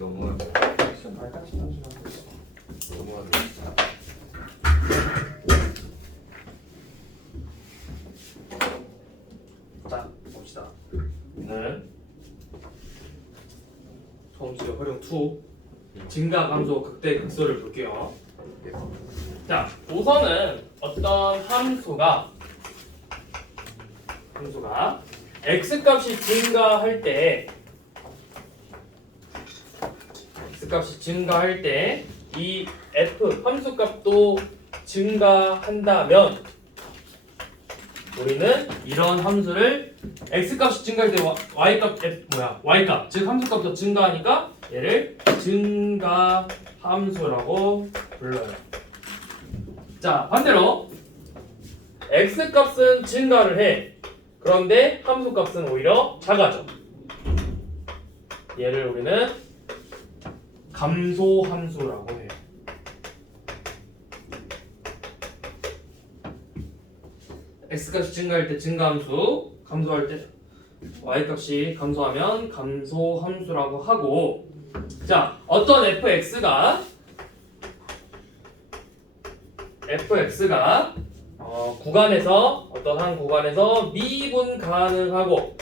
너무하네. 시간 말까지 단순하고 너무하네. 자, 봅시다. 오늘 소음수의 활용 2 증가 감소 극대 극소를 볼게요. 자, 우선은 어떤 함수가 x 값이 증가할 때 이 f 함수 값도 증가한다면 우리는 이런 함수를 x 값이 증가할 때 y 값 즉 함수 값도 증가하니까 얘를 증가 함수라고 불러요. 자, 반대로 x 값은 증가를 해. 그런데 함수 값은 오히려 작아져. 얘를 우리는 감소 함수라고 해요. x 값이 증가할 때 증가 함수, 감소할 때 y 값이 감소하면 감소 함수라고 하고, 자, 어떤 fx가 구간에서 어떤 한 구간에서 미분 가능하고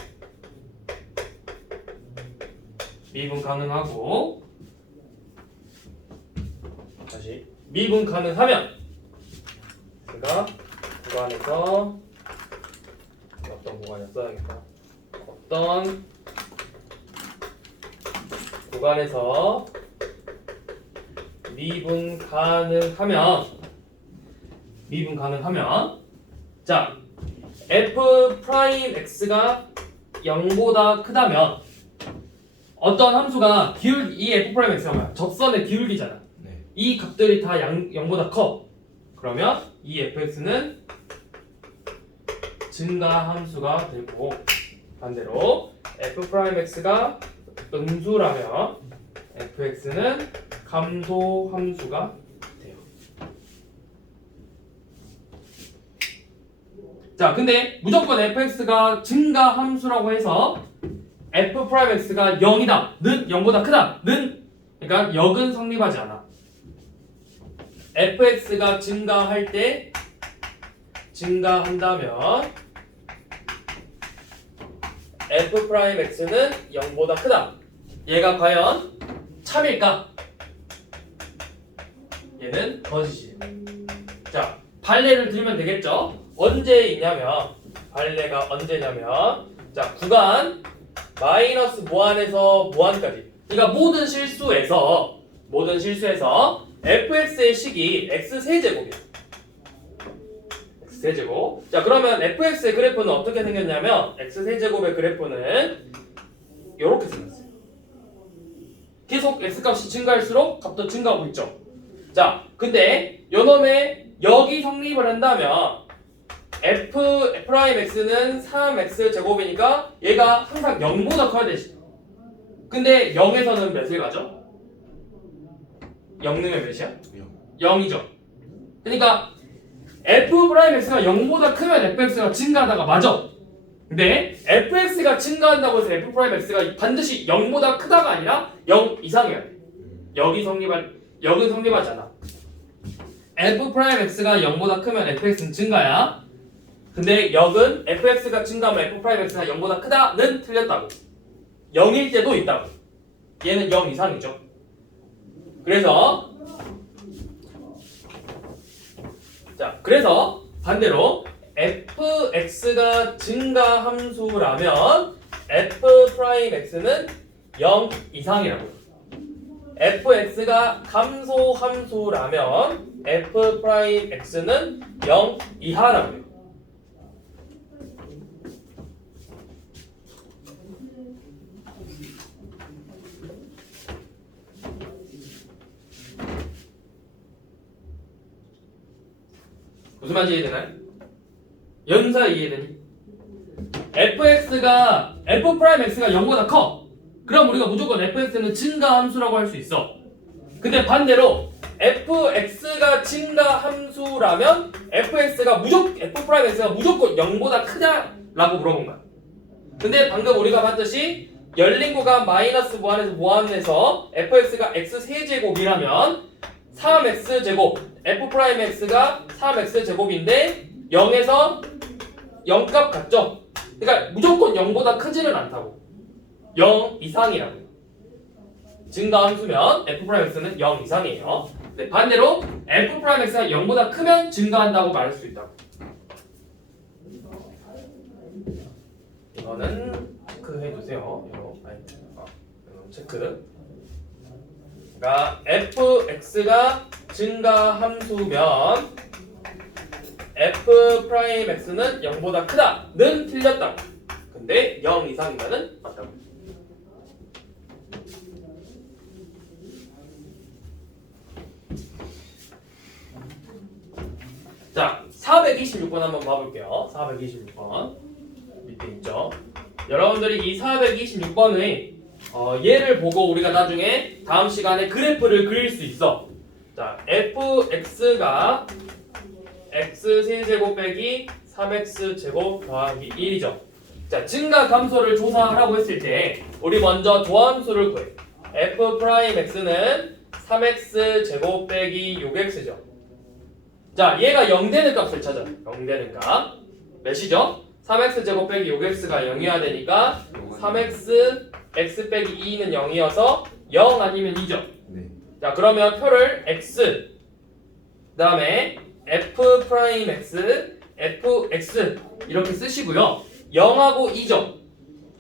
다시 미분 가능하면 제가 구간에서 어떤 구간에 써야겠다. 어떤 구간에서 미분 가능하면 자, f 프라임 x가 0보다 크다면 어떤 함수가 이 f 프라임 x가 뭐야? 접선의 기울기잖아. 네. 이 값들이 다 0보다 커. 그러면 이 fx는 증가 함수가 되고, 반대로 f 프라임 x가 음수라면 fx는 감소 함수가 돼요. 자, 근데 무조건 fx가 증가 함수라고 해서 f 프라임 x가 0이다, 는 0보다 크다, 는 그러니까 역은 성립하지 않아. fx가 증가한다면 f 프라임 x는 0보다 크다. 얘가 과연 참일까? 얘는 거짓이에요. 자, 발레를 들면 되겠죠? 발레가 언제냐면 자, 구간 마이너스 무한에서 무한까지. 그러니까 모든 실수에서 fx의 식이 x세제곱이야. x세제곱. 자, 그러면 fx의 그래프는 어떻게 생겼냐면 x세제곱의 그래프는 이렇게 생겼어요. 계속 x값이 증가할수록 값도 증가하고 있죠. 자, 근데 요놈의 역이 성립을 한다면 f 프라임 x는 3x 제곱이니까 얘가 항상 0보다 커야 되지. 근데 0에서는 몇을 가죠? 0 넣으면 몇이야? 0이죠. 그러니까 f 프라임 x가 0보다 크면 fx가 증가하다가 맞아. 근데 fx가 증가한다고 해서 f 프라임 x가 반드시 0보다 크다가 아니라 0 이상이어야 돼. 역은 성립하지 않아. f 프라임 x가 0보다 크면 fx는 증가야. 근데 역은 fx가 증가하면 f 프라임 x가 0보다 크다는 틀렸다고. 0일 때도 있다고. 얘는 0 이상이죠. 그래서 반대로 fx가 증가 함수라면 f 프라임 x는 0 이상이라고요. fx가 감소 함수라면 f 프라임 x는 0 이하라고요. 무슨 말인지 이해되나요? 연사 이해되니? f 프라임 x가 0보다 커. 그럼 우리가 무조건 fx는 증가 함수라고 할 수 있어. 근데 반대로 fx가 증가 함수라면 f 프라임 x가 무조건 0보다 크냐라고 물어본 거야. 근데 방금 우리가 봤듯이 열린 구간 마이너스 무한에서 무한에서 fx가 x 세제곱이라면 3x 제곱 f 프라임 x가 3x 제곱인데 0에서 0값 같죠? 그러니까 무조건 0보다 크지는 않다고. 0 이상이라고요. 증가함수면 f 프라임 x는 0 이상이에요. 네, 반대로 f 프라임 x가 0보다 크면 증가한다고 말할 수 있다고. 이거는 체크 해두세요. 이거 체크. 그러니까 fx가 증가함수면 f 프라임 x는 0보다 크다는 틀렸다고. 근데 0 이상이면은 맞다고. 자, 426번 한번 봐볼게요. 426번 밑에 있죠. 여러분들이 이 426번의 얘를 보고 우리가 나중에 다음 시간에 그래프를 그릴 수 있어. 자, fx가 x 세제곱 빼기 3x 제곱 더하기 1이죠. 자, 증가 감소를 조사하라고 했을 때 우리 먼저 조함수를 구해. f 프라임 x는 3x 제곱 빼기 6x죠. 자, 얘가 0 되는 값을 찾아. 0 되는 값. 몇이죠? 3x 제곱 빼기 6x가 0이어야 되니까 3x x 빼기 2는 0이어서 0 아니면 2죠. 네. 자, 그러면 표를 x 그 다음에 f 프라임 x fx 이렇게 쓰시고요. 0하고 2죠.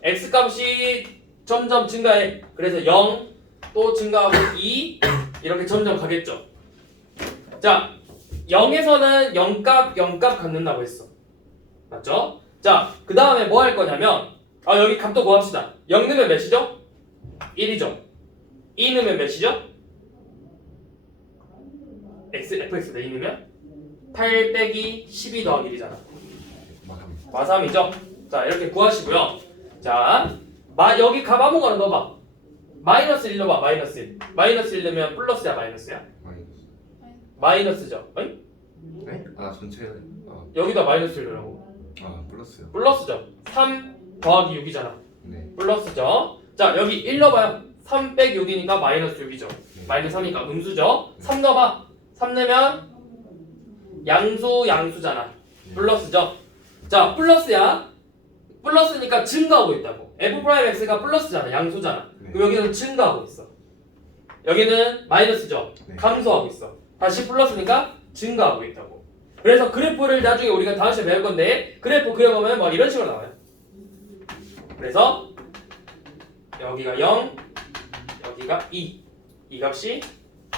x 값이 점점 증가해. 그래서 0 또 증가하고 2 이렇게 점점 가겠죠. 자, 0에서는 0값 갖는다고 했어. 맞죠? 자, 그 다음에 뭐 할 거냐면 여기 값도 구합시다. 0 넣으면 몇이죠? 1이죠. 2 넣으면 몇이죠? fx다. 2 넣으면 8 빼기 12 더하기 1이잖아. 마삼이죠? 자, 이렇게 구하시고요. 자, 여기 값 아무거나 넣어봐. 마이너스 1 넣어봐. 마이너스 1. 마이너스 1 넣으면 플러스야 마이너스야? 마이너스죠. 아니? 네? 아 전체 여기다 마이너스 1 넣으라고. 플러스요. 플러스죠. 3 더하기 6이잖아. 네. 플러스죠. 자, 여기 1 넣어봐요. 3 빼기 6이니까 마이너스 6이죠. 네. 마이너스 3이니까 음수죠. 3 넣어봐. 3 넣으면 양수잖아. 플러스죠. 자, 플러스야. 플러스니까 증가하고 있다고. f 프라임 x가 플러스잖아. 양수잖아. 네. 그럼 여기는 증가하고 있어. 여기는 마이너스죠. 네. 감소하고 있어. 다시 플러스니까 증가하고 있다고. 그래서 그래프를 나중에 우리가 다음 시간에 배울 건데 그래프 그려보면 뭐 이런 식으로 나와요. 그래서 여기가 0, 여기가 2. 이 값이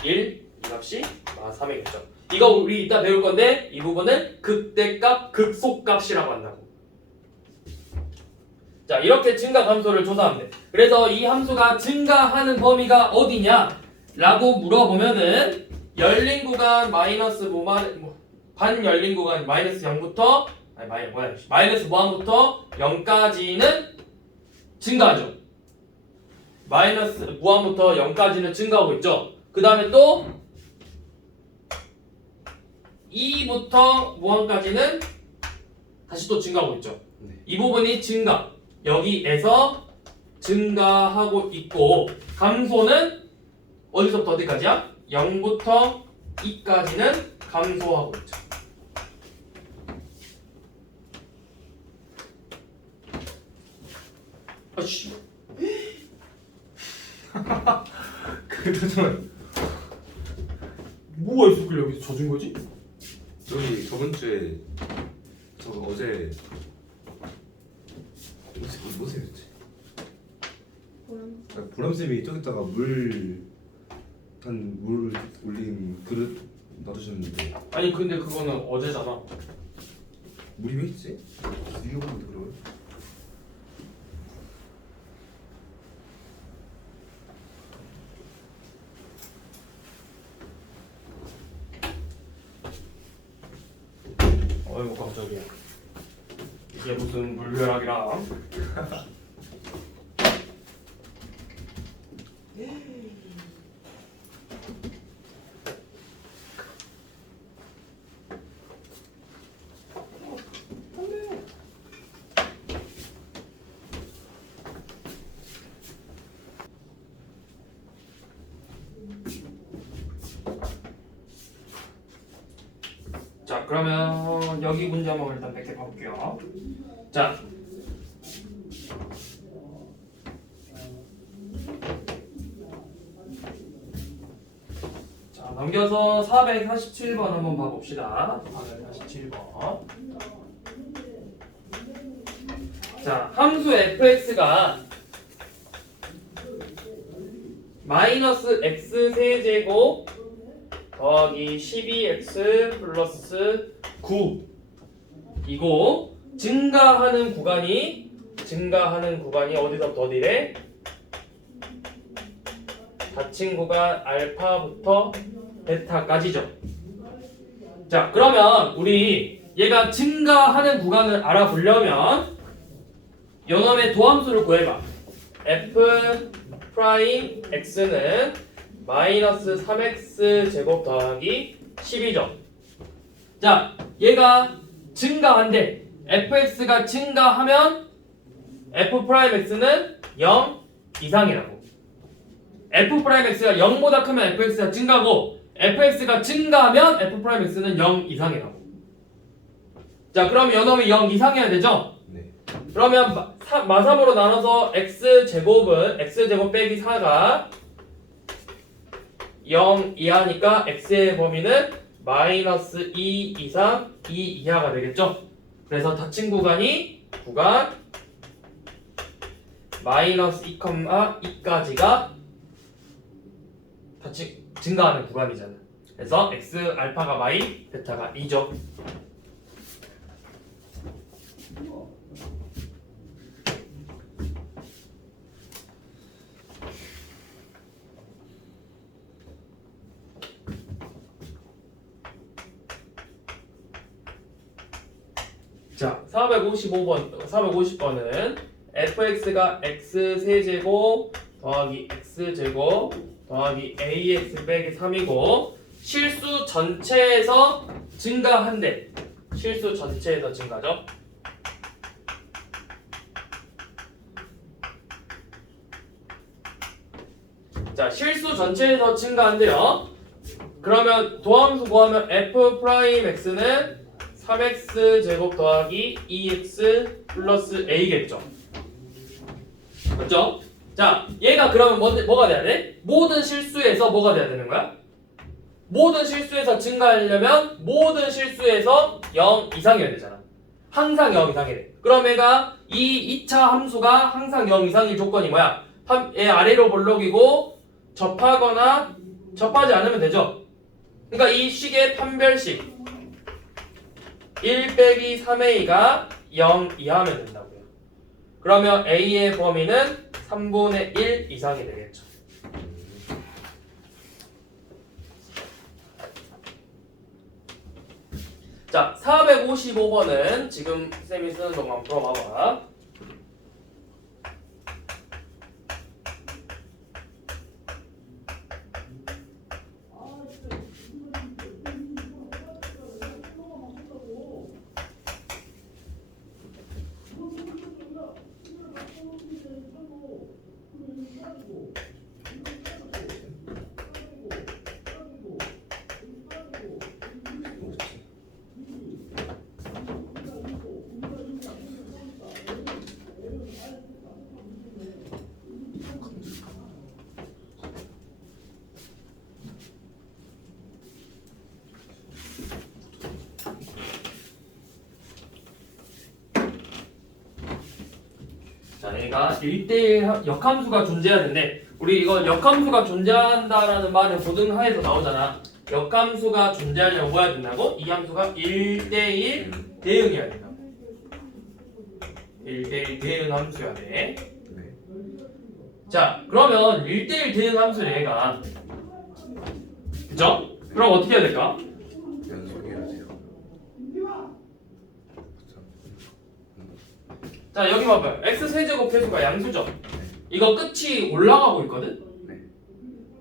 1, 이 값이 3이겠죠. 이거 우리 이따 배울 건데 이 부분은 극대값, 극소값이라고 한다고. 자, 이렇게 증가 감소를 조사하면 돼. 그래서 이 함수가 증가하는 범위가 어디냐? 라고 물어보면은 열린 구간 마이너스 반 열린 구간 마이너스 0부터 마이너스 무한부터 0까지는 증가하죠. 마이너스 무한부터 0까지는 증가하고 있죠. 그 다음에 또 2부터 무한까지는 다시 또 증가하고 있죠. 네. 이 부분이 증가. 여기에서 증가하고 있고 감소는 어디서부터 어디까지야? 0부터 2까지는 감소하고 있죠. 아씨. 그래도 좀 뭐가 있었길래 여기서 젖은 거지? 저기 저번 주에 어제 무슨 했지? 보람쌤이 저기다가 물 올린 그릇 놔두셨는데 아니 근데 그거는 어제잖아. 물이 왜 있지? 위험한데 그러면? 어이구 깜짝이야. 이게 무슨 물벼락이랑. 그러면 여기 문제 한번 일단 몇 개 봐볼게요. 자, 넘겨서 447번 한번 봐봅시다. 447번. 자, 함수 fx가 마이너스 x 세제곱 더하기 12x 플러스 9 이고 증가하는 구간이 어디서부터 어디래? 닫힌 구간 알파부터 베타까지죠. 자, 그러면 우리 얘가 증가하는 구간을 알아보려면 요놈의 도함수를 구해봐. f 프라임 x는 마이너스 3x 제곱 더하기 12죠. 자, 얘가 증가한대. fx가 증가하면 f 프라임 x는 0 이상이라고. f 프라임 x가 0보다 크면 fx가 증가고 fx가 증가하면 f 프라임 x는 0 이상이라고. 자, 그럼 요놈이 0 이상이어야 되죠? 네. 그러면 마3으로 나눠서 x제곱 빼기 4가 0 이하니까 x의 범위는 마이너스 2 이상 2 이하가 되겠죠? 그래서 닫힌 구간이 구간 마이너스 2,2까지가 증가하는 구간이잖아. 그래서 x 알파가 마이 베타가 2죠. 자, 450번은 fx가 x 세제곱 더하기 x제곱 더하기 ax 빼기 3이고 실수 전체에서 증가한대. 실수 전체에서 증가죠. 자, 실수 전체에서 증가한대요. 그러면 도함수 구하면 f 프라임 x는 3x 제곱 더하기 2x 플러스 a겠죠. 맞죠? 자, 얘가 그러면 뭐가 돼야 돼? 모든 실수에서 뭐가 돼야 되는 거야? 모든 실수에서 증가하려면 모든 실수에서 0 이상이어야 되잖아. 항상 0 이상이 돼. 그럼 얘가 이 2차 함수가 항상 0 이상일 조건이 뭐야? 얘 아래로 볼록이고 접하거나 접하지 않으면 되죠. 그러니까 이 식의 판별식 1 빼기 3a가 0 이하면 된다고요. 그러면 a의 범위는 3분의 1 이상이 되겠죠. 자, 455번은 지금 쌤이 쓰는 동안 풀어봐봐. 자, 얘가 1대1 역함수가 존재하는데 우리 이거 역함수가 존재한다라는 말은 고등하에서 나오잖아. 역함수가 존재하려면 뭐 해야 된다고? 이 함수가 1대1 대응해야 된다고. 1대1 대응 함수여야 돼. 네. 자, 그러면 1대1 대응 함수는 얘가 그죠? 그럼 어떻게 해야 될까? 연속해야지요. 자, 여기 봐봐요. x 세제곱 계수가 양수죠? 이거 끝이 올라가고 있거든? 네.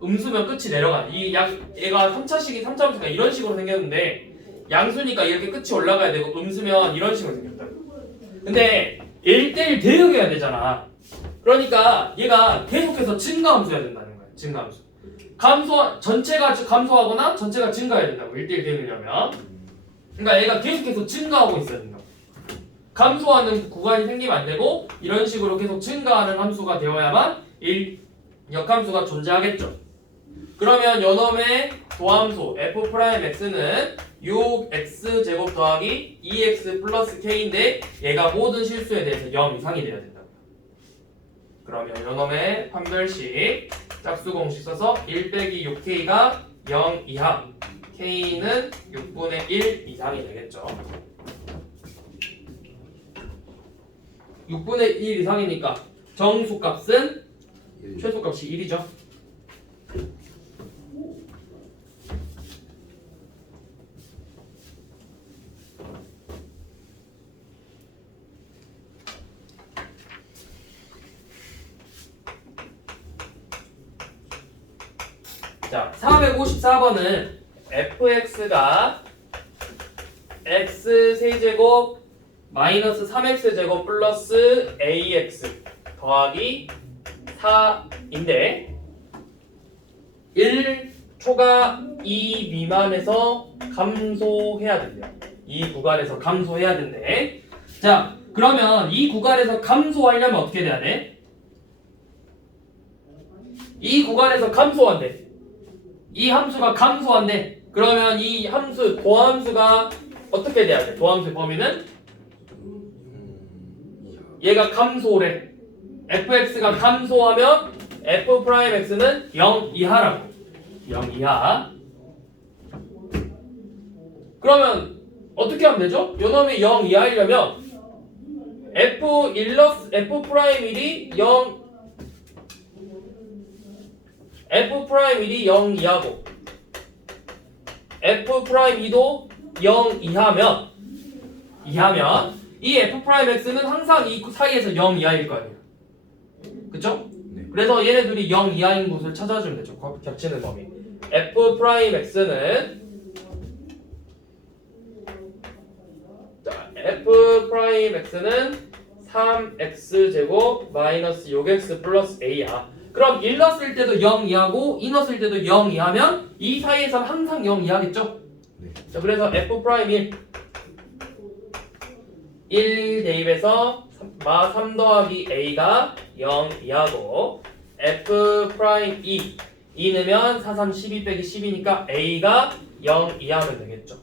음수면 끝이 내려가. 얘가 3차식이 3차 함수가 이런 식으로 생겼는데 양수니까 이렇게 끝이 올라가야 되고 음수면 이런 식으로 생겼다. 근데 1대1 대응해야 되잖아. 그러니까 얘가 계속해서 증가함수해야 된다는 거야. 증가함수. 전체가 감소하거나 전체가 증가해야 된다고. 1대1 대응이려면. 그러니까 얘가 계속해서 증가하고 있어야 된다. 감소하는 구간이 생기면 안 되고 이런 식으로 계속 증가하는 함수가 되어야만 역함수가 존재하겠죠. 그러면 요놈의 도함수 f'x는 6x 제곱 더하기 2x 플러스 k인데 얘가 모든 실수에 대해서 0 이상이 돼야 된다. 그러면 요놈의 판별식 짝수공식 써서 1 빼기 6k가 0 이하 k는 6분의 1 이상이 되겠죠. 6분의 1 이상이니까 정수값은 최소값이 1이죠. 자, 454번은 fx가 x세제곱 마이너스 3x제곱 플러스 ax 더하기 4인데 1초가 2 미만에서 감소해야 된대요. 이 구간에서 감소해야 된대. 자, 그러면 이 구간에서 감소하려면 어떻게 돼야 돼? 이 구간에서 감소한대. 이 함수가 감소한대. 그러면 이 함수, 도함수가 어떻게 돼야 돼? 도함수의 범위는? 얘가 감소래. fx가 감소하면 f'x는 0 이하라고. 0 이하. 그러면 어떻게 하면 되죠? 요놈이 0 이하이려면 f'일이 0 f'일이 0 이하고 f'이도 0 이하면 이 f'x는 항상 이 사이에서 0 이하일 거 아니에요. 그쵸? 네. 그래서 얘네들이 0 이하인 곳을 찾아주면 되죠. 겹치는 범위. f'x는 자, f'x는 3x제곱 마이너스 6x 플러스 a야. 그럼 1 넣었을 때도 0 이하고 2 넣었을 때도 0 이하면 이 사이에서 항상 0 이하겠죠? 네. 자, 그래서 f'1 1 대입해서 마 3 더하기 a가 0 이하고 f'2 2 넣으면 4, 3, 12 빼기 10이니까 a가 0 이하면 되겠죠.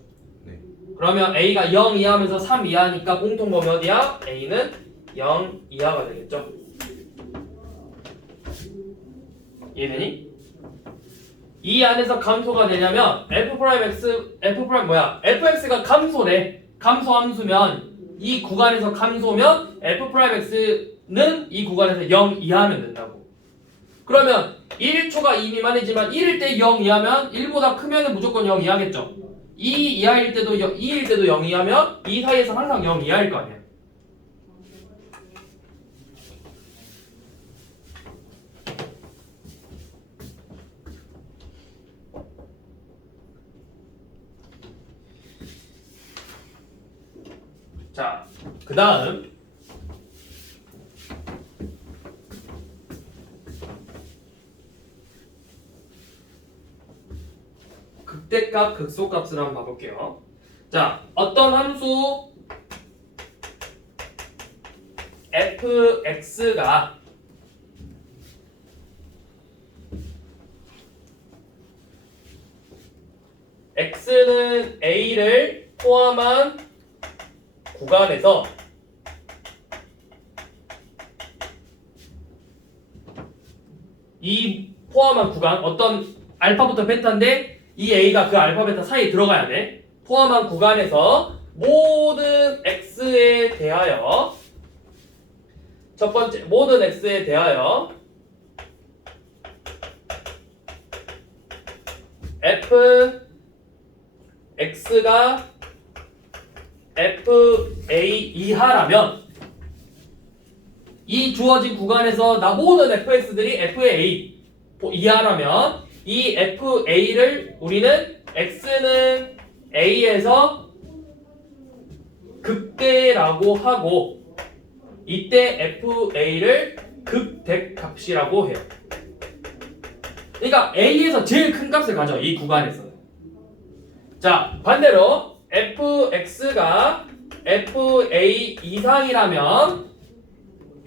네. 그러면 a가 0 이하면서 3 이하니까 공통범위 어디야? a는 0 이하가 되겠죠. 이해되니? 이 안에서 감소가 되냐면 fx가 감소래. 감소함수면 이 구간에서 감소면 f'x는 이 구간에서 0 이하면 된다고. 그러면 1초가 2 미만이지만 1일 때 0 이하면 1보다 크면 무조건 0 이하겠죠. 2 이하일 때도 2일 때도 0 이하면 이 사이에서 항상 0 이하일 거 아니야. 자, 그 다음 극대값, 극소값을 한번 봐볼게요. 자, 어떤 함수 fx가 x는 a를 포함한 구간에서 이 포함한 구간 어떤 알파부터 베타인데 이 a가 그 알파 베타 사이에 들어가야 돼. 포함한 구간에서 모든 x에 대하여 첫 번째 모든 x에 대하여 fx가 fa 이하라면 이 주어진 구간에서 나 모든 fx들이 fa 이하라면 이 fa를 우리는 x는 a에서 극대라고 하고 이때 fa를 극대값이라고 해요. 그러니까 a에서 제일 큰 값을 가져 이 구간에서. 자, 반대로 fx가 fa 이상이라면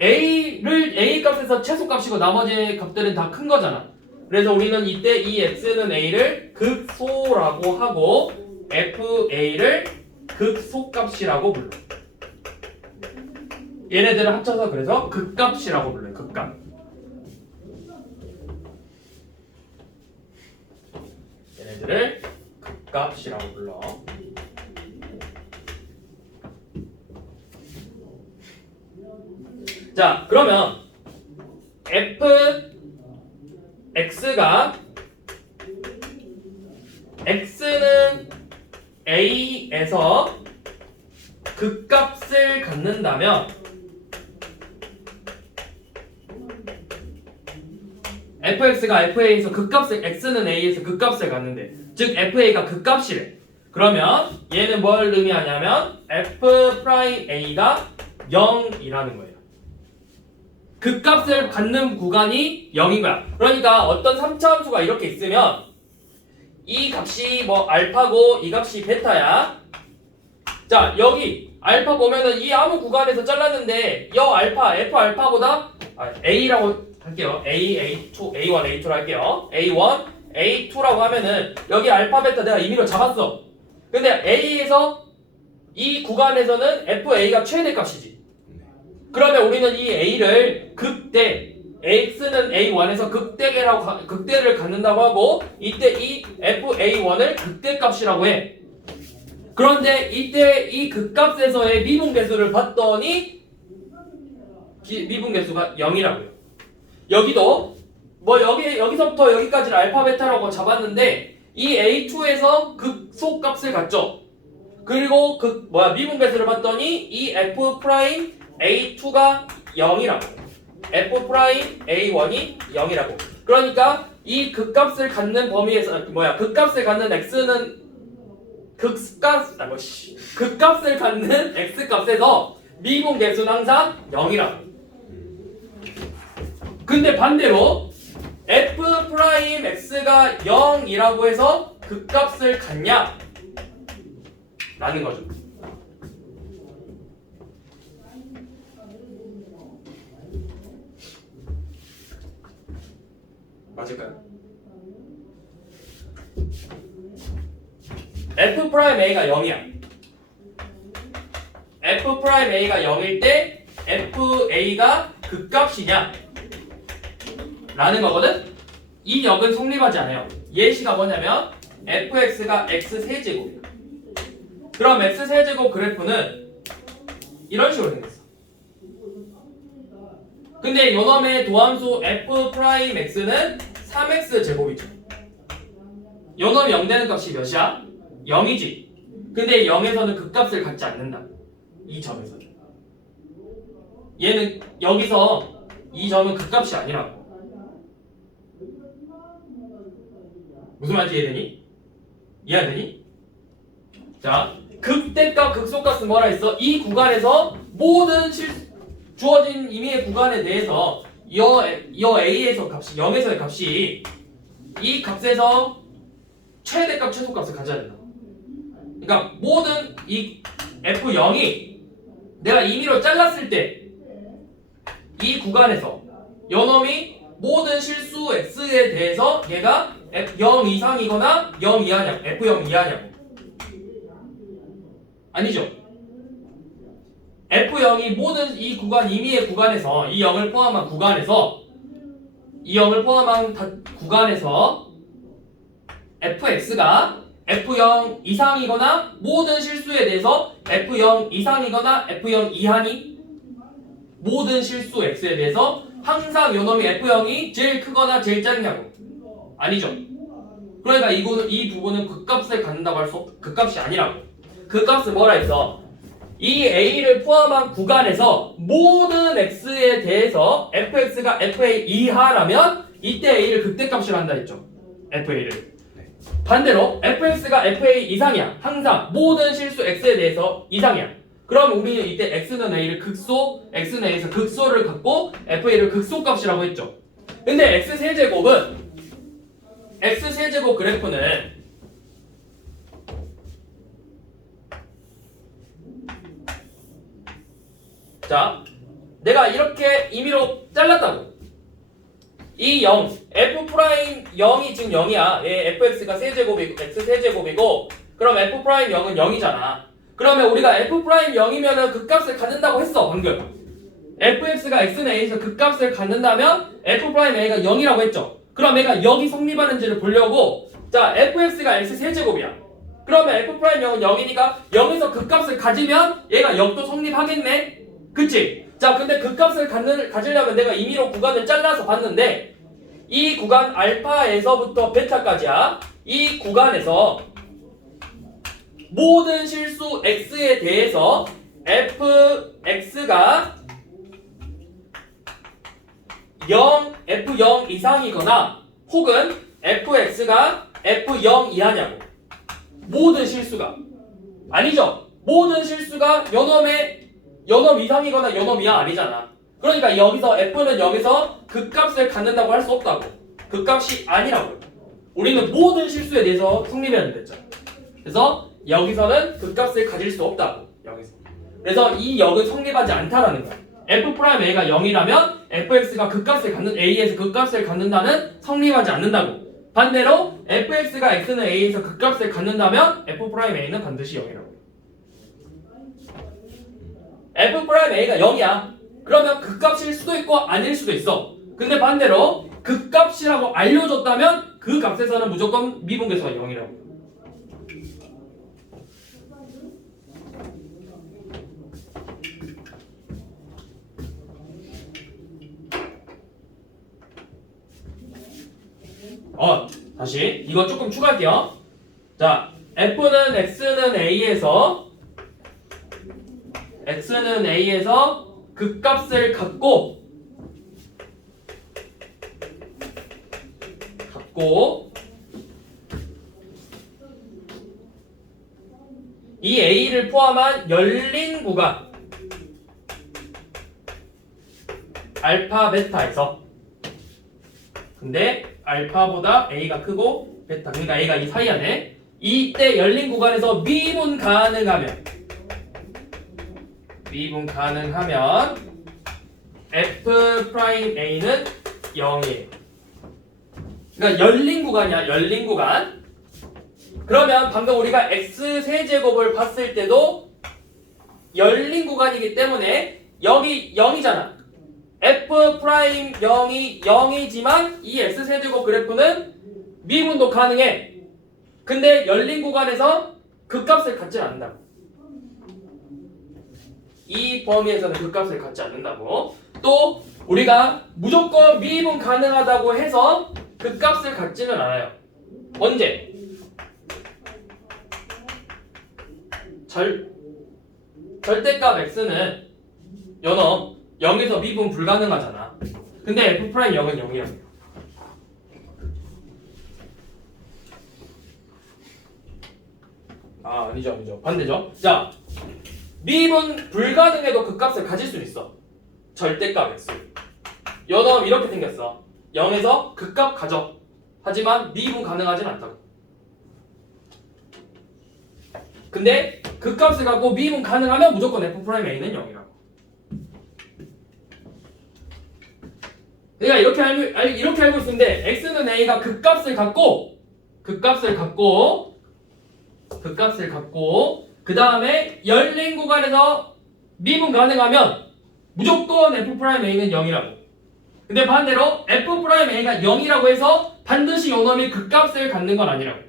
a 값에서 최소값이고 나머지 값들은 다 큰 거잖아. 그래서 우리는 이때 이 x는 a를 극소라고 하고 fa를 극소값이라고 불러. 얘네들을 합쳐서 그래서 극값이라고 불러요. 극값. 얘네들을 극값이라고 불러. 자, 그러면 fx가 x는 a에서 극값을 갖는다면 fx가 fa에서 극값을 x는 a에서 극값을 갖는데 즉 fa가 극값이래. 그러면 얘는 뭘 의미하냐면 f'a가 0이라는 거예요. 극값을 갖는 구간이 0인 거야. 그러니까 어떤 3차 함수가 이렇게 있으면 이 값이 뭐 알파고 이 값이 베타야. 자, 여기 알파 보면은 이 아무 구간에서 잘랐는데 여 알파, f 알파보다 a라고 할게요. A2, A1, A2로 할게요. A1, A2라고 하면은 여기 알파, 베타 내가 임의로 잡았어. 근데 A에서 이 구간에서는 FA가 최대 값이지. 그러면 우리는 이 A를 극대, X는 A1에서 극대를 갖는다고 하고 이때 이 FA1을 극대값이라고 해. 그런데 이때 이 극값에서의 미분계수를 봤더니 미분계수가 0이라고요. 여기도 뭐 여기서부터 여기까지를 알파 베타라고 잡았는데 이 A2에서 극소값을 갖죠. 그리고 미분계수를 봤더니 이 F 프라임 A2가 0이라고. F 프라임 A1이 0이라고. 그러니까 이 극값을 갖는 범위에서 극값을 갖는 X는 극값을 갖는 X값에서 미분계수는 항상 0이라고. 근데 반대로 f 프라임 x가 0이라고 해서 극값을 갖냐? 라는 거죠. 맞을까요? f 프라임 a가 0이야. f 프라임 a가 0일 때 fa가 극값이냐? 라는 거거든? 이 역은 성립하지 않아요. 예시가 뭐냐면 fx가 x세제곱이야. 그럼 x세제곱 그래프는 이런 식으로 생겼어. 근데 요놈의 도함수 f 프라임 x는 3x 제곱이죠. 요놈이 0 되는 값이 몇이야? 0이지. 근데 0에서는 극값을 갖지 않는다. 이 점에서는. 얘는 여기서 이 점은 극값이 아니라고. 무슨 말인지 이해되니? 이해 안 되니? 자, 극대값, 극소값은 뭐라 했어? 이 구간에서 모든 주어진 임의의 구간에 대해서 여 A에서 값이 0에서의 값이 이 값에서 최대값, 최소값을 가져야 된다. 그러니까 모든 이 F0이 내가 임의로 잘랐을 때 이 구간에서 요놈이 모든 실수 X에 대해서 얘가 F0 이상이거나 0 이하냐고. F0 이하냐고. 아니죠. F0이 모든 이 구간 임의의 구간에서 이 0을 포함한 구간에서 fx가 F0 이상이거나 모든 실수에 대해서 F0 이상이거나 F0 이하니 모든 실수 x에 대해서 항상 요놈이 F0이 제일 크거나 제일 작냐고. 아니죠. 그러니까 이 부분은 극값을 갖는다고 할 수 극값이 아니라고. 극값은 뭐라 했어? 이 A를 포함한 구간에서 모든 X에 대해서 fx가 fa 이하라면 이때 A를 극대값으로 한다 했죠. fa를. 반대로 fx가 fa 이상이야. 항상 모든 실수 X에 대해서 이상이야. 그럼 우리는 이때 X는 A를 X는 A에서 극소를 갖고 fa를 극소값이라고 했죠. 근데 X세제곱 그래프는 자, 내가 이렇게 임의로 잘랐다고. 이 0, f 프라임 0이 지금 0이야. 얘 fx가 세제곱이고 x 세제곱이고, 그럼 f 프라임 0은 0이잖아. 그러면 우리가 f 프라임 0이면은 그 값을 갖는다고 했어 방금. fx가 x는 a에서 그 값을 갖는다면 f 프라임 a가 0이라고 했죠. 그럼 얘가 여기 성립하는지를 보려고, 자 fx가 x 세제곱이야. 그러면 f 프라임 0은 0이니까 0에서 그 값을 가지면 얘가 0도 성립하겠네. 그치? 자 근데 그 값을 가지려면 내가 임의로 구간을 잘라서 봤는데, 이 구간 알파에서부터 베타까지야. 이 구간에서 모든 실수 x에 대해서 fx가 0, f0 이상이거나 혹은 fx가 f0 이하냐고. 모든 실수가. 아니죠. 모든 실수가 연엄 이상이거나 연엄 이하 아니잖아. 그러니까 여기서 f는 0에서 그 값을 갖는다고 할 수 없다고. 그 값이 아니라고. 우리는 모든 실수에 대해서 성립해야 된댔잖아. 그래서 여기서는 그 값을 가질 수 없다고. 여기서. 그래서 이 역은 성립하지 않다라는 거야. f'a가 0이라면 fx가 그 값을 갖는 a에서 그 값을 갖는다는 성립하지 않는다고. 반대로 fx가 x는 a에서 그 값을 갖는다면 f'a는 반드시 0이라고. f'a가 0이야. 그러면 그 값일 수도 있고 아닐 수도 있어. 근데 반대로 그 값이라고 알려줬다면 그 값에서는 무조건 미분계수가 0이라고. 다시 이거 조금 추가할게요. 자, f는 x는 a에서 그 값을 갖고 이 a를 포함한 열린 구간 알파 베타에서, 근데 알파보다 a가 크고 베타, 그러니까 a가 이 사이 안에, 이때 열린 구간에서 미분 가능하면 f'a는 0이에요. 그러니까 열린 구간이야. 열린 구간. 그러면 방금 우리가 x 세제곱을 봤을 때도 열린 구간이기 때문에 여기 0이잖아. f'0이 0이지만 이 x 세제곱 그래프는 미분도 가능해. 근데 열린 구간에서 그 값을 갖지 않는다고. 이 범위에서는 그 값을 갖지 않는다고. 또 우리가 무조건 미분 가능하다고 해서 그 값을 갖지는 않아요. 언제? 절대값 x는 연엄 0에서 미분 불가능하잖아. 근데 f'0은 0이야. 아니죠. 반대죠. 자, 미분 불가능해도 그 값을 가질 수 있어. 절대값 x. 연엄 이렇게 생겼어. 0에서 그 값 가져. 하지만 미분 가능하진 않다고. 근데 그 값을 갖고 미분 가능하면 무조건 f'a는 0이라고. 그러니까 이렇게 알고 있는데 x는 a가 그 값을 갖고 그 다음에 열린 구간에서 미분 가능하면 무조건 f'a는 0이라고. 근데 반대로 f'a가 0이라고 해서 반드시 요놈이 그 값을 갖는 건 아니라고.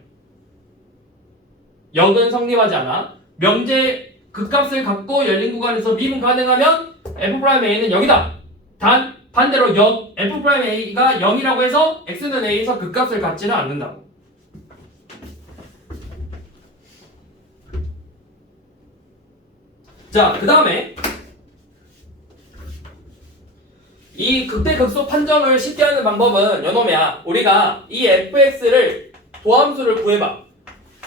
역은 성립하지 않아. 명제 그 값을 갖고 열린 구간에서 미분 가능하면 f'a는 0이다. 단 반대로 역 f'a가 0이라고 해서 x는 a에서 그 값을 갖지는 않는다고. 자, 그 다음에 이 극대극소 판정을 쉽게 하는 방법은 요놈이야. 우리가 이 fx를 도함수를 구해봐.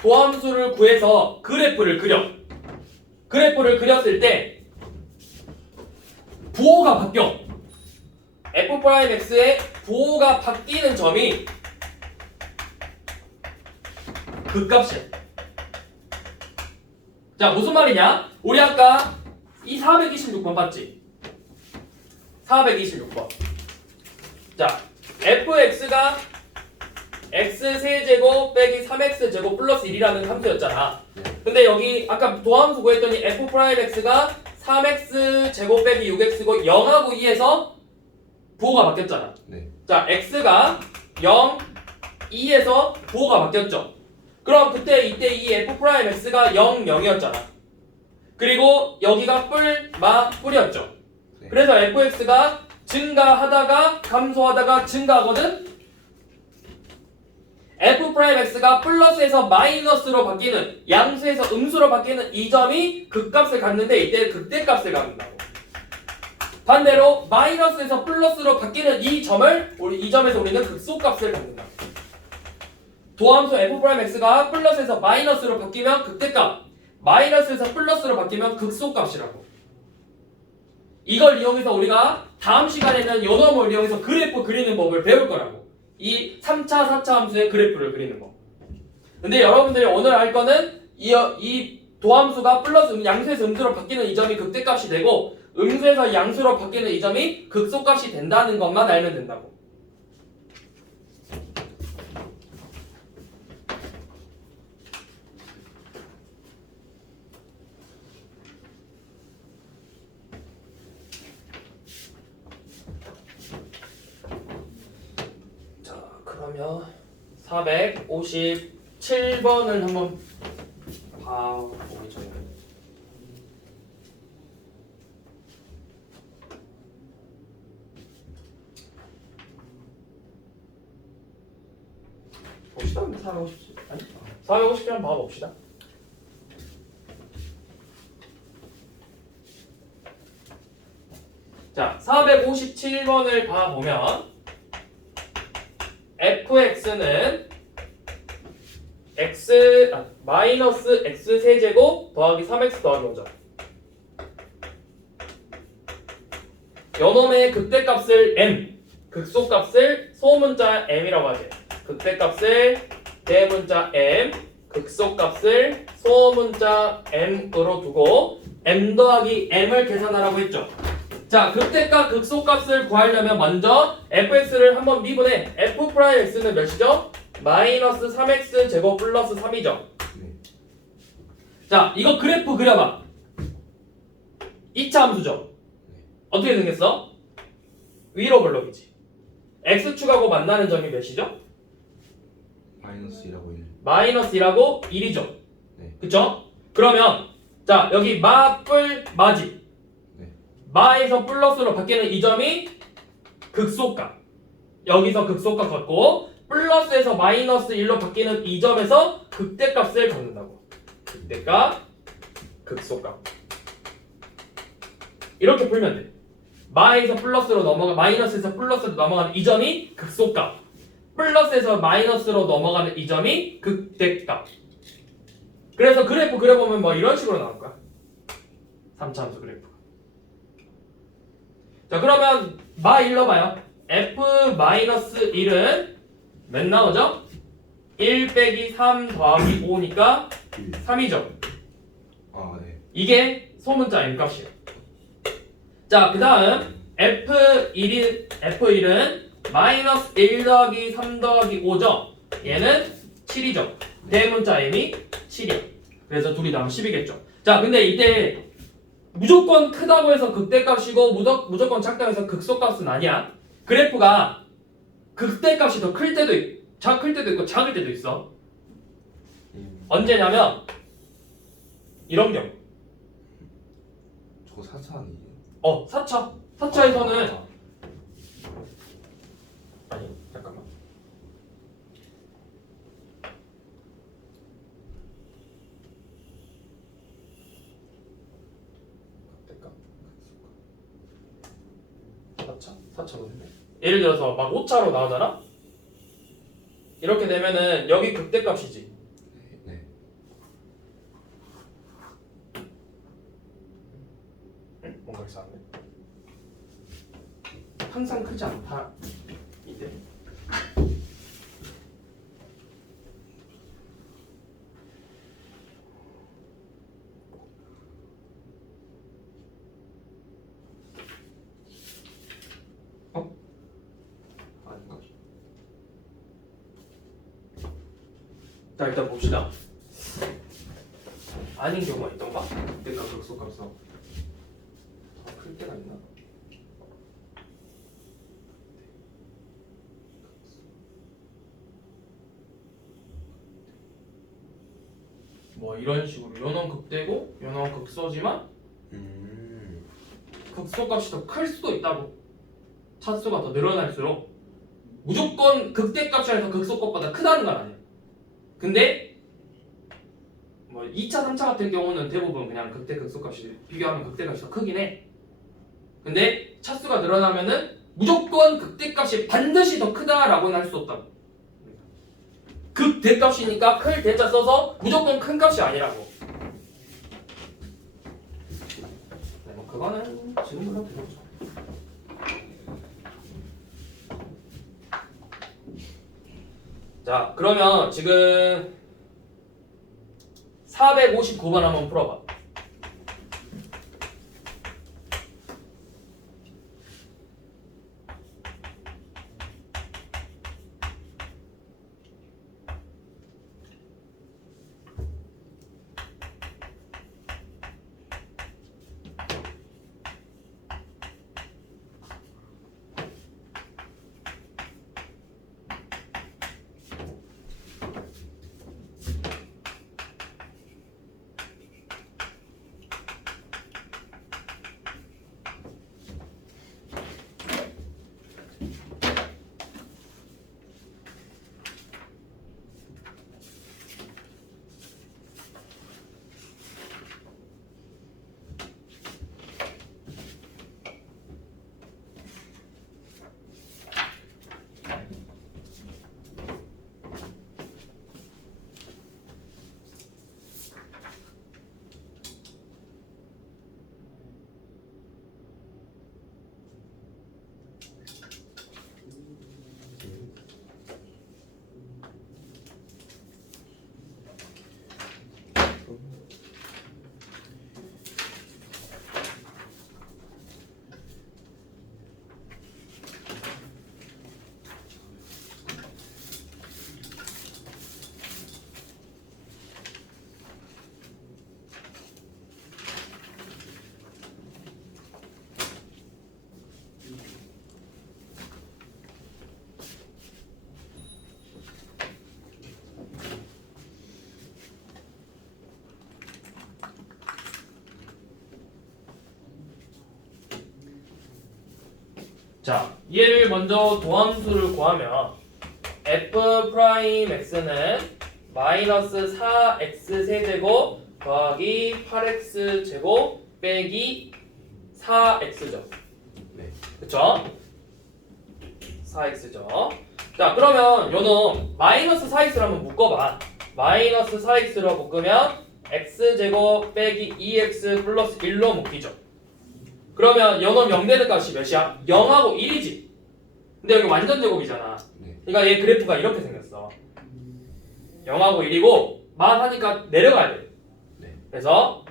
도함수를 구해서 그래프를 그려. 그래프를 그렸을 때 부호가 바뀌어. f'x의 부호가 바뀌는 점이 그 값이야. 자, 무슨 말이냐? 우리 아까 이 426번 봤지? 426번. 자, fx가 x3제곱 빼기 3x제곱 플러스 1이라는 함수였잖아. 근데 여기 아까 도함수 구했더니 f'x가 3x제곱 빼기 6x고 0하고 2에서 부호가 바뀌었잖아. 네. 자, x가 0, 2에서 부호가 바뀌었죠. 그럼 그때 이때 이 f'x가 0, 0이었잖아. 그리고 여기가 뿔이었죠. 네. 그래서 fx가 증가하다가 감소하다가 증가하거든. f'x가 플러스에서 마이너스로 바뀌는, 양수에서 음수로 바뀌는 이 점이 극값을 갖는데 이때 극대값을 갖는다고. 반대로 마이너스에서 플러스로 바뀌는 이 점에서 우리는 극소값을 갖는다. 도함수 f'x가 플러스에서 마이너스로 바뀌면 극대값, 마이너스에서 플러스로 바뀌면 극소값이라고. 이걸 이용해서 우리가 다음 시간에는 요 놈을 이용해서 그래프 그리는 법을 배울 거라고. 이 3차, 4차 함수의 그래프를 그리는 법. 근데 여러분들이 오늘 할 거는 이 도함수가 플러스 양수에서 음수로 바뀌는 이 점이 극대값이 되고 음수에서 양수로 바뀌는 이 점이 극소값이 된다는 것만 알면 된다고. 자, 그러면 457번을 한번 봐보겠죠. 봅시다. 457 아니 457 한번 봐봅시다. 자, 457번을 봐보면 fx는 마이너스 x 세제곱 더하기 3x 더하기 5죠. 요놈의 극대값을 m, 극소값을 소문자 m이라고 하지. 극대값을 대문자 m, 극소값을 소문자 m으로 두고 m 더하기 m을 계산하라고 했죠. 자, 극대값, 극소값을 구하려면 먼저 fx를 한번 미분해. f'x는 몇이죠? 마이너스 3x 제곱 플러스 3이죠. 네. 자, 이거 그래프 그려봐. 2차 함수죠. 어떻게 생겼어? 위로 블록이지. x축하고 만나는 점이 몇이죠? 마이너스 1하고 1. 마이너스 1하고 1이죠. 네. 그쵸? 그러면 자, 여기 마지. 네. 마에서 플러스로 바뀌는 이 점이 극소값. 여기서 극소값 갖고 플러스에서 마이너스 1로 바뀌는 이 점에서 극대값을 갖는다고. 극대값, 극소값. 이렇게 풀면 돼. 마이너스에서 플러스로 넘어가는 이 점이 극소값. 플러스에서 마이너스로 넘어가는 이 점이 극대값. 그래서 그래프 그려보면 뭐 이런 식으로 나올 거야. 3차 함수 그래프. 자, 그러면 일러봐요. f-1은 몇 나오죠? 1 빼기 3 더하기 5니까 1. 3이죠. 아, 네. 이게 소문자 m값이에요. 자, 그 다음 f1은 마이너스 1 더하기 3 더하기 5죠. 얘는 7이죠. 대문자 m이 7이야. 그래서 둘이 나면 10이겠죠. 자, 근데 이때 무조건 크다고 해서 극대값이고 무조건 작다고 해서 극소값은 아니야. 그래프가 극대값이 더 클 때도 있고 작을 때도 있어. 언제냐면 이런 경우. 저거 4차 아니에요? 4차에서는 아니, 잠깐만. 극대값. 4차로 했네. 예를 들어서 막 5차로 나오잖아? 이렇게 되면은 여기 극대값이지. 네. 뭔가 이상하네. 항상 크지 않다. 이때. 자 일단 봅시다. 아닌 경우가 있던가? 내가 극소값서 더 클 때가 있나? 뭐 이런 식으로 요놈 극대고 요놈 극소지만 극소값이 더 클 수도 있다고. 차수가 더 늘어날수록 무조건 극대값이 아니라 극소값보다 크다는 건 아니에요. 근데 뭐 2차, 3차 같은 경우는 대부분 그냥 극대 극소값이 비교하면 극대값이 더 크긴 해. 근데 차수가 늘어나면은 무조건 극대값이 반드시 더 크다라고는 할 수 없다. 극대값이니까 클 대자 써서 무조건 큰 값이 아니라고. 네, 뭐 그거는 지금 몰라도 되죠. 자, 그러면 지금 459번 한번 풀어봐. 자, 얘를 먼저 도함수를 구하면 f 프라임 x는 마이너스 4x 세제곱 더하기 8x 제곱 빼기 4x죠. 네. 그쵸? 4x죠. 자, 그러면 요놈 마이너스 4x를 한번 묶어봐. 마이너스 4x로 묶으면 x제곱 빼기 2x 플러스 1로 묶이죠. 그러면 요놈 0 되는 값이 몇이야? 0하고 1이지. 근데 여기 완전 제곱이잖아. 네. 그러니까 얘 그래프가 이렇게 생겼어. 0하고 1이고 만 하니까 내려가야 돼. 네. 그래서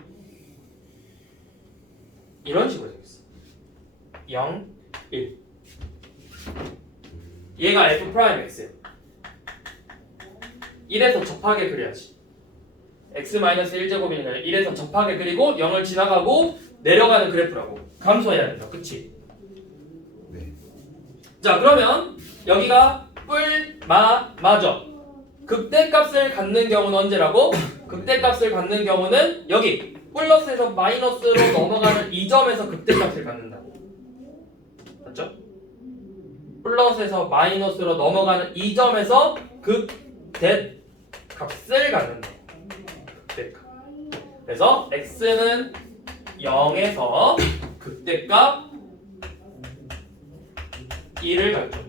이런 식으로 생겼어. 0, 1. 얘가 f 프라임 x야. 1에서 접하게 그려야지. x-1제곱이니까 1에서 접하게 그리고 0을 지나가고 내려가는 그래프라고. 감소해야 된다. 그치? 네. 자, 그러면 여기가 마죠. 극대값을 갖는 경우는 언제라고? 극대값을 갖는 경우는 여기 플러스에서 마이너스로 넘어가는 이 점에서 극대값을 갖는다고. 맞죠? 플러스에서 마이너스로 넘어가는 이 점에서 극대값을 갖는다. 극대값. 그래서 x는 0에서 극대값 1을 갖죠.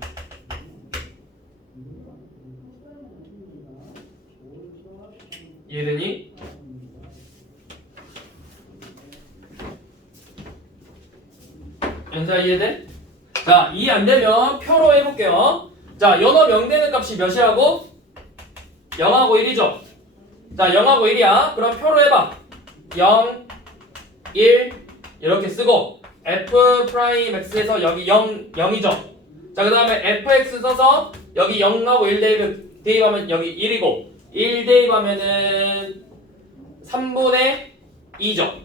이해되니? 연사 이해돼? 자, 이해 안 되면 표로 해볼게요. 자, 연어 0 되는 값이 몇이라고? 0하고 1이죠? 자, 0하고 1이야. 그럼 표로 해봐. 0, 1 이렇게 쓰고 f 프라임 x에서 여기 0, 0이죠. 자, 그 다음에 fx 써서 여기 0하고 1 대입하면 여기 1이고 1 대입하면은 3분의 2죠.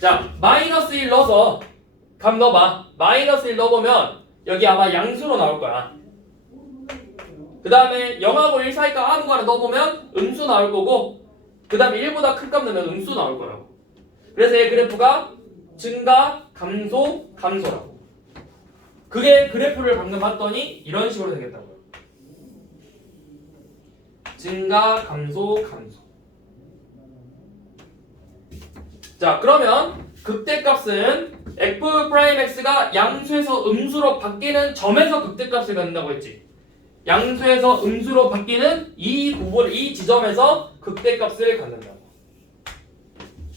자, 마이너스 1 넣어서 값 넣어봐. 마이너스 1 넣어보면 여기 아마 양수로 나올 거야. 그 다음에 0하고 1 사이 값 아무거나 넣어보면 음수 나올 거고, 그 다음에 1보다 큰 값 넣으면 음수 나올 거라고. 그래서 이 그래프가 증가, 감소, 감소라고. 그게 그래프를 방금 봤더니 이런 식으로 되겠다고요. 증가, 감소, 감소. 자, 그러면 극대값은 f'x가 양수에서 음수로 바뀌는 점에서 극대값을 갖는다고 했지. 양수에서 음수로 바뀌는 이 부분, 이 지점에서 극대값을 갖는다고.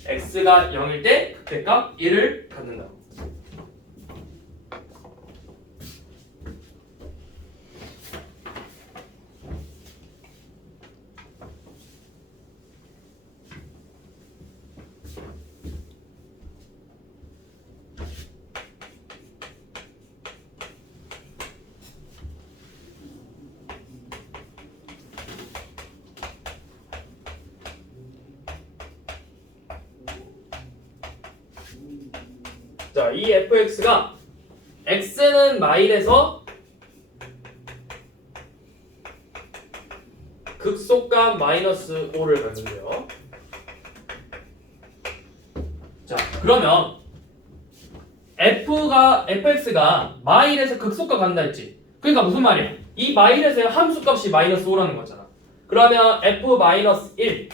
x가 0일 때 극대값 1을 갖는다고. 자, 이 fx가 x는 마일에서 극소값 마이너스 5를 갖는데요. 자, 그러면 fx가 마일에서 극소값 간다 했지. 그러니까 무슨 말이야? 이 마일에서의 함수값이 마이너스 5라는 거잖아. 그러면 f-1은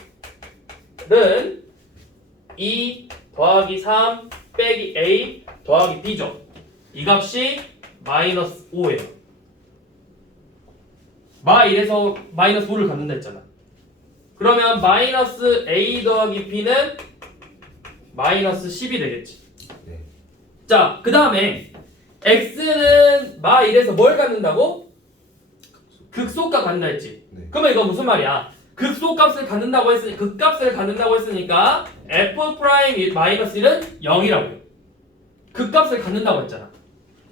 2 더하기 3 빼기 a 더하기 b죠. 이 값이 마이너스 5예요. 마1에서 마이너스 5를 갖는다 했잖아. 그러면 마이너스 a 더하기 b는 마이너스 10이 되겠지. 네. 자, 그 다음에 x는 마1에서 뭘 갖는다고? 극소값 갖는다 했지. 네. 그러면 이건 무슨 말이야? 극소값을 갖는다고 했으니 극값을 갖는다고 했으니까 f 프라임 마이너스 1은 0이라고요. 극값을 갖는다고 했잖아.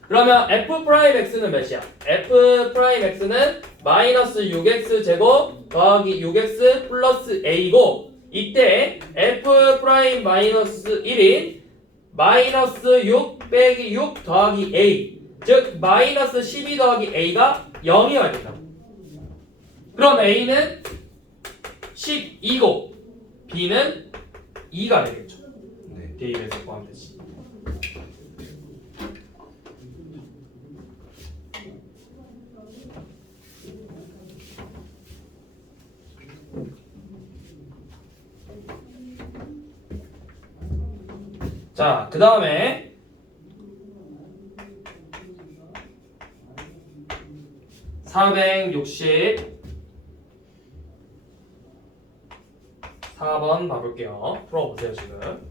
그러면 f 프라임 x는 몇이야? f 프라임 x는 마이너스 6x 제곱 더하기 6x 플러스 a고, 이때 f 프라임 마이너스 1인 마이너스 6 빼기 6 더하기 a, 즉 마이너스 12 더하기 a가 0이어야 된다. 그럼 a는 12고 b는 2가 되겠죠. 네. 대입에서 포함되지. 자, 그 다음에 464번 봐볼게요. 풀어보세요 지금.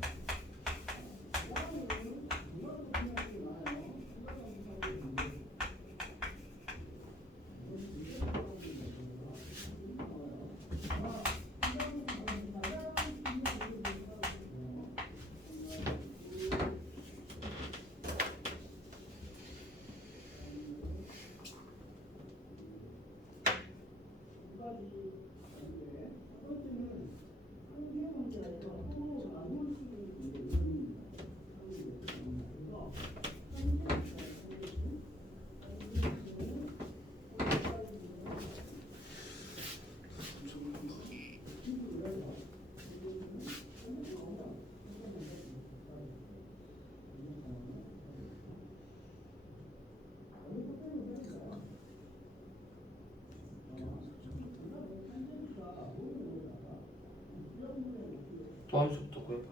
도함수부터 구해봐.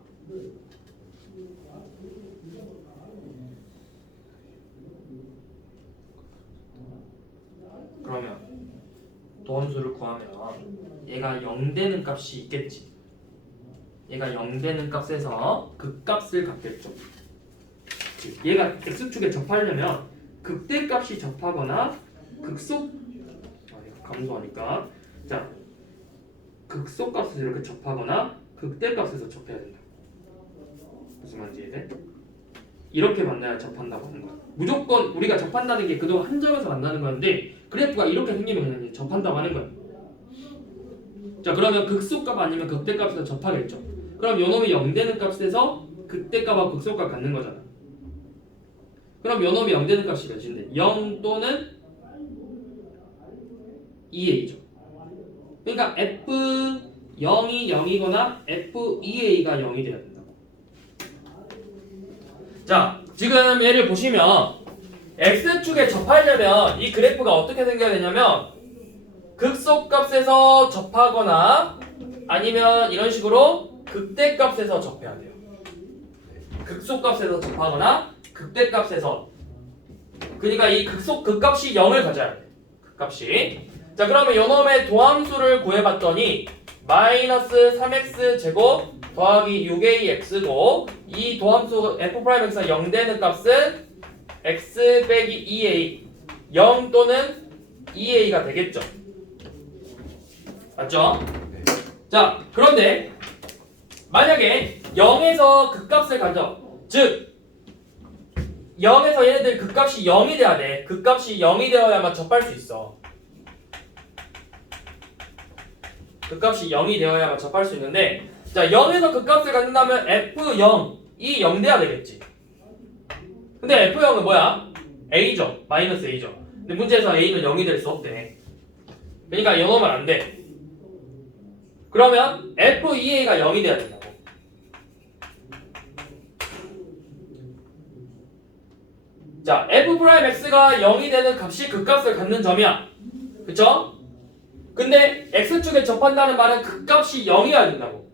그러면 도함수를 구하면 얘가 0 되는 값이 있겠지. 얘가 0 되는 값에서 극값을 갖겠죠. 얘가 x축에 접하려면 극대값이 접하거나 감소하니까, 자, 극소값에서 이렇게 접하거나 극대값에서 접해야 된다. 무슨 말인지 이해돼? 이렇게 만나야 접한다고 하는 거야. 무조건 우리가 접한다는 게 그동안 한 점에서 만나는 건데, 그래프가 이렇게 생기면 그냥 접한다고 하는 거야. 자 그러면 극소값 아니면 극대값에서 접하겠죠. 그럼 요놈이 0 되는 값에서 극대값하고 극소값 갖는 거잖아. 그럼 요놈이 0 되는 값이 몇인데? 0 또는 2a죠. 그러니까 f0이 0이거나 f2a가 0이 돼야 된다고. 자 지금 얘를 보시면 x축에 접하려면 이 그래프가 어떻게 생겨야 되냐면 극소값에서 접하거나 아니면 이런 식으로 극대값에서 접해야 돼요. 극소값에서 접하거나 극대값에서. 그러니까 이 극값이 0을 가져야 돼. 극값이. 자 그러면 요놈의 도함수를 구해봤더니 마이너스 3x 제곱 더하기 6ax고 이 도함수 f'x가 0 되는 값은 x 빼기 2a 0 또는 2a가 되겠죠. 맞죠? 네. 자 그런데 만약에 0에서 극값을 가져 즉 0에서 얘네들 극값이 0이 돼야 돼. 극값이 0이 되어야만 접할 수 있어. 극값이 0이 되어야만 접할 수 있는데 자 0에서 극값을 갖는다면 f0이 0 돼야 되겠지. 근데 f0은 뭐야? a죠. 마이너스 a죠. 근데 문제에서 a는 0이 될 수 없대. 그러니까 0 오면 안 돼. 그러면 f2a가 0이 돼야 된다고. 자 f'x가 0이 되는 값이 극값을 갖는 점이야. 그쵸? 근데 x축에 접한다는 말은 극값이 0이어야 된다고.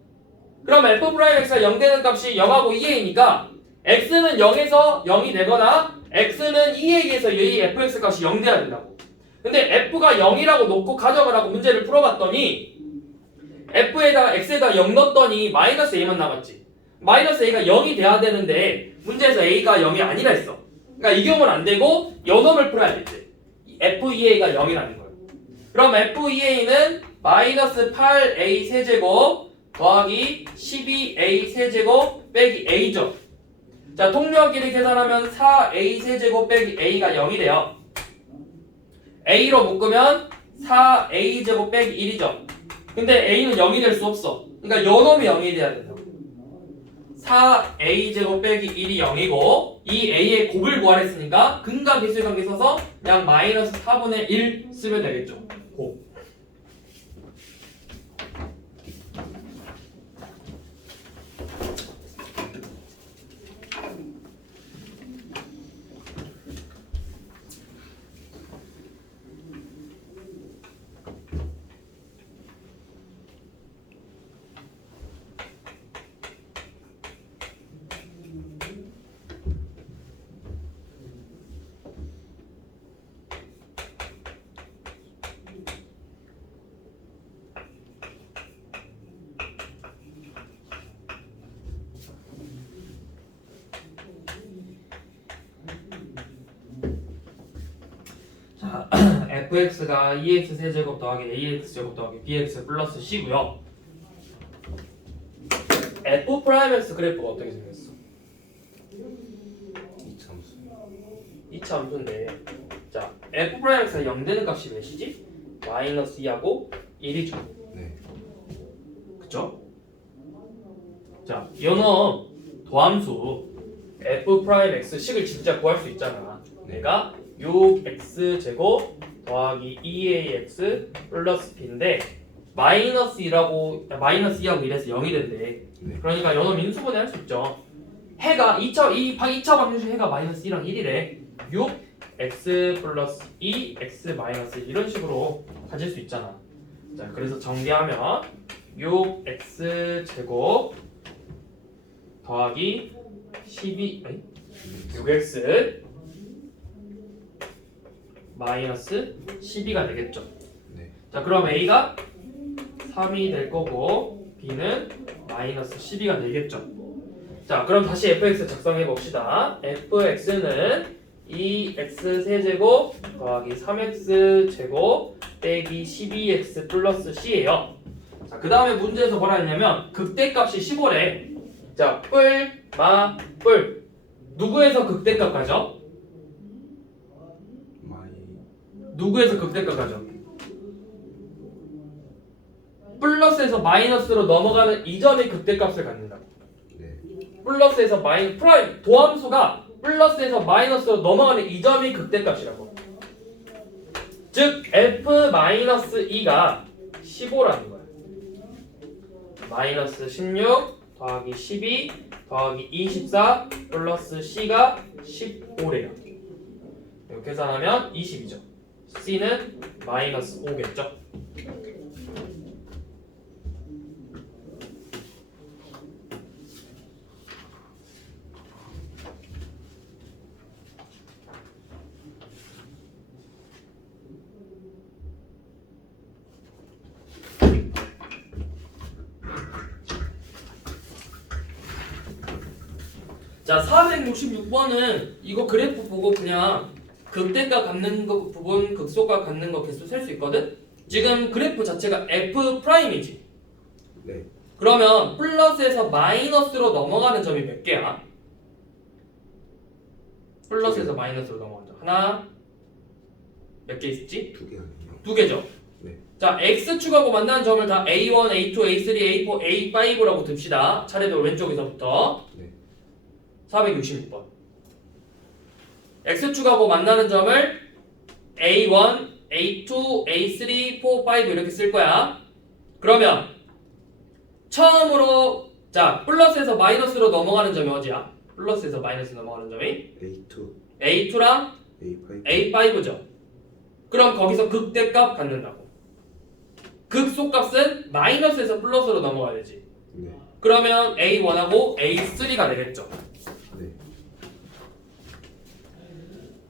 그럼 f'x가 0 되는 값이 0하고 2a니까 x는 0에서 0이 되거나 x는 2a에서 이 fx 값이 0 돼야 된다고. 근데 f가 0이라고 놓고 가져가라고 문제를 풀어봤더니 f에다가 x에다가 0 넣었더니 마이너스 a만 남았지. 마이너스 a가 0이 돼야 되는데 문제에서 a가 0이 아니라 했어. 그러니까 이 경우는 안 되고 요놈을 풀어야겠지. f2a가 0이라는 거예요. 그럼 f2a는 마이너스 8a 세제곱 더하기 12a 세제곱 빼기 a죠. 자 통력끼리 계산하면 4a 세제곱 빼기 a가 0이 돼요. a로 묶으면 4a 제곱 빼기 1이죠. 근데 a는 0이 될 수 없어. 그러니까 요놈이 0이 돼야 된다고. 4a 제곱 빼기 1이 0이고 이 a의 곱을 구하랬으니까 근과 계수관계 써서 그냥 마이너스 4분의 1 쓰면 되겠죠. 곱. fx가 2x 세제곱 더하기 ax 제곱 더하기 bx 플러스 c고요. f'x 그래프가 어떻게 생겼어? 이참수. 이차 함수인데 자 f'x가 0 되는 값이 몇이지? 마이너스 2하고 1이죠. 네. 그쵸? 자 요놈 도함수 f'x식을 진짜 구할 수 있잖아. 내가 6x 제곱 더하기 2ax 플러스 b인데 마이너스 2하고 1에서 0이 된대. 네. 그러니까 요놈 인수분해 할 수 있죠. 해가 2차 방정식 해가 마이너스 2랑 1이래. 6x 플러스 2x 마이너스 1 이런 식으로 가질 수 있잖아. 자 그래서 정리하면 6x 제곱 더하기 6x 마이너스 12가 되겠죠. 네. 자 그럼 a가 3이 될 거고 b는 마이너스 12가 되겠죠. 자 그럼 다시 fx 작성해 봅시다. fx는 2x 세제곱 더하기 3x 제곱 빼기 12x 플러스 c예요. 자 그 다음에 문제에서 뭐라 했냐면 극대값이 15래. 자 뿔, 마, 뿔 누구에서 극대값 가죠? 누구에서 극대값 가죠? 플러스 플러스에서 마이너스로 넘어가는 이 점이 극대값을 갖는다고. 네. 플러스에서 프라임 도함수가 플러스에서 마이너스로 넘어가는 이 점이 극대값이라고. 즉 f-2가 15라는 거야. 마이너스 16 더하기 12 더하기 24 플러스 c가 15래요. 이렇게 계산하면 20이죠. c는 마이너스 5겠죠. 자, 466번은 이거 그래프 보고 그냥 극대값 갖는 거 부분, 극소값 갖는 거 개수 셀 수 있거든? 지금 그래프 자체가 F'이지. 네. 그러면 플러스에서 마이너스로 넘어가는 점이 몇 개야? 플러스에서 마이너스로 넘어가는 점. 하나, 몇 개 있었지? 2개 아니에요? 두 개죠. 네. 자, X축하고 만나는 점을 다 A1, A2, A3, A4, A5라고 듭시다. 차례대로 왼쪽에서부터. 네. 466번. X축하고 만나는 점을 A1, A2, A3, 4, 5 이렇게 쓸 거야. 그러면 처음으로 자 플러스에서 마이너스로 넘어가는 점이 어디야? 플러스에서 마이너스 넘어가는 점이 A2, A2랑 A5. A5죠. 그럼 거기서 극대값 갖는다고. 극소값은 마이너스에서 플러스로 넘어가야 되지. 네. 그러면 A1하고 A3가 되겠죠. 네.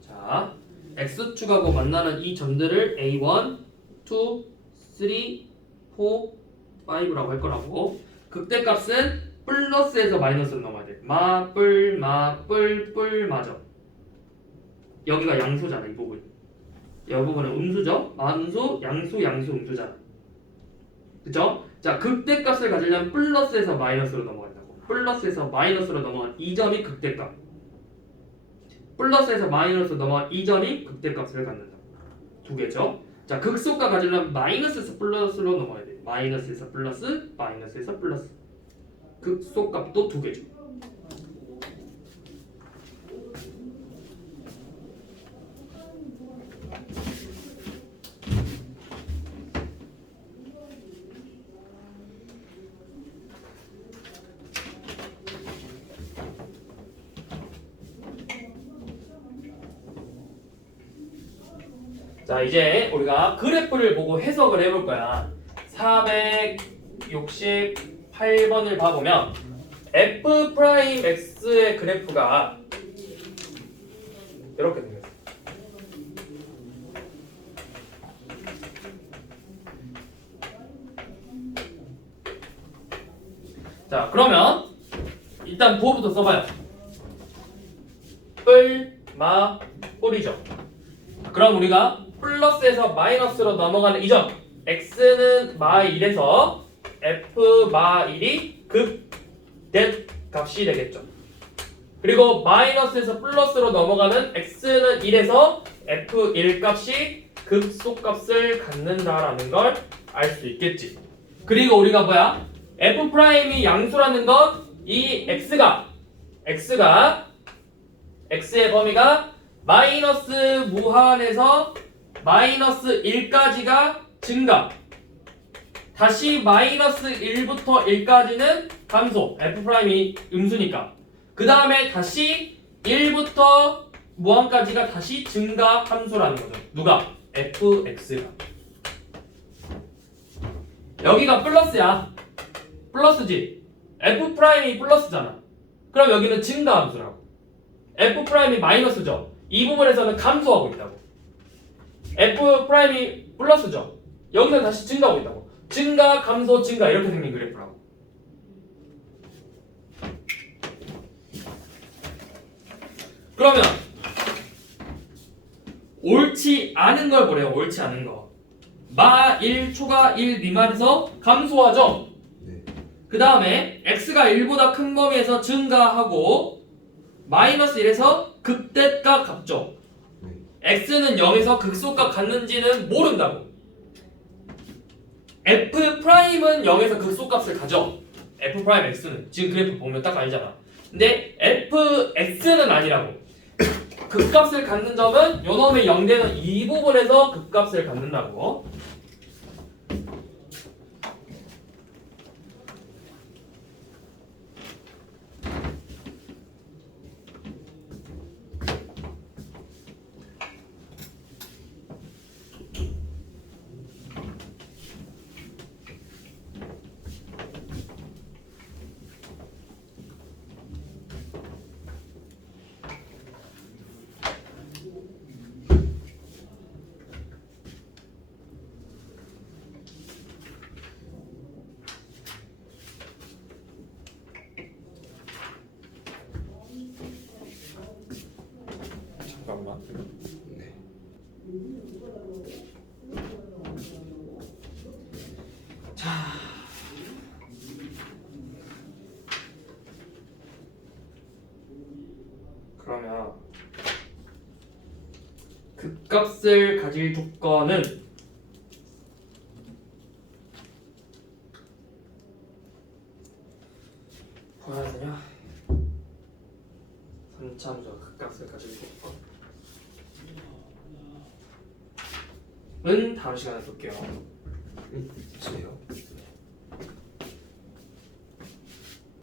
자, X축하고 만나는 이 점들을 A1, 2, 3, 4, 5라고 할 거라고. 극대값은 플러스에서 마이너스로 넘어야 돼. 뿔, 뿔, 마죠. 여기가 양수잖아, 이 부분. 이 부분은 음수죠. 음수, 양수, 음수잖아. 그쵸? 자, 극대값을 가지려면 플러스에서 마이너스로 넘어간다고. 플러스에서 마이너스로 넘어간 이 점이 극대값. 플러스에서 마이너스로 넘어간 이 점이 극대값을 갖는다고. 두 개죠. 자, 극소값 가지려면 마이너스에서 플러스로 넘어야 돼. 마이너스에서 플러스, 마이너스에서 플러스. 극소값도 두 개죠. 자, 이제 우리가 그래프를 보고 해석을 해볼 거야. 468번을 봐보면 F'X의 그래프가 이렇게 생겼어. 자, 그러면 일단 부호부터 써봐요. 뿔이죠. 그럼 우리가 플러스에서 마이너스로 넘어가는 이 점 x는 마1에서 f 마1이 극대 값이 되겠죠. 그리고 마이너스에서 플러스로 넘어가는 x는 1에서 f1 값이 극소값을 갖는다라는 걸 알 수 있겠지. 그리고 우리가 뭐야? f'이 양수라는 건 이 x가 x의 범위가 마이너스 무한에서 마이너스 1까지가 증가. 다시 마이너스 1부터 1까지는 감소. F'이 음수니까. 그 다음에 다시 1부터 무한까지가 다시 증가 함수라는 거죠. 누가? fx가. 여기가 플러스야. 플러스지. F'이 플러스잖아. 그럼 여기는 증가 함수라고. F'이 마이너스죠. 이 부분에서는 감소하고 있다고. F'이 플러스죠. 여기서 다시 증가하고 있다고. 증가, 감소, 증가 이렇게 생긴 그래프라고. 그러면 옳지 않은 걸 보래요. 옳지 않은 거. 마 1 초과 1 미만에서 감소하죠. 네. 그 다음에 x가 1보다 큰 범위에서 증가하고 마이너스 1에서 극대값 갖죠. x는 0에서 극소값 갖는지는 모른다고. F'은 0에서 극소값을 가져. F'X는 지금 그래프 보면 딱 알잖아. 근데 Fx는 아니라고. 극값을 갖는 점은 요 놈의 0되는 이 부분에서 극값을 갖는다고. 잠깐만. 네. 그러면 극값을 가질 조건은 뭐야 되냐? 3차원적 극값을 가질 조건은 다음 시간에 볼게요. 있어요.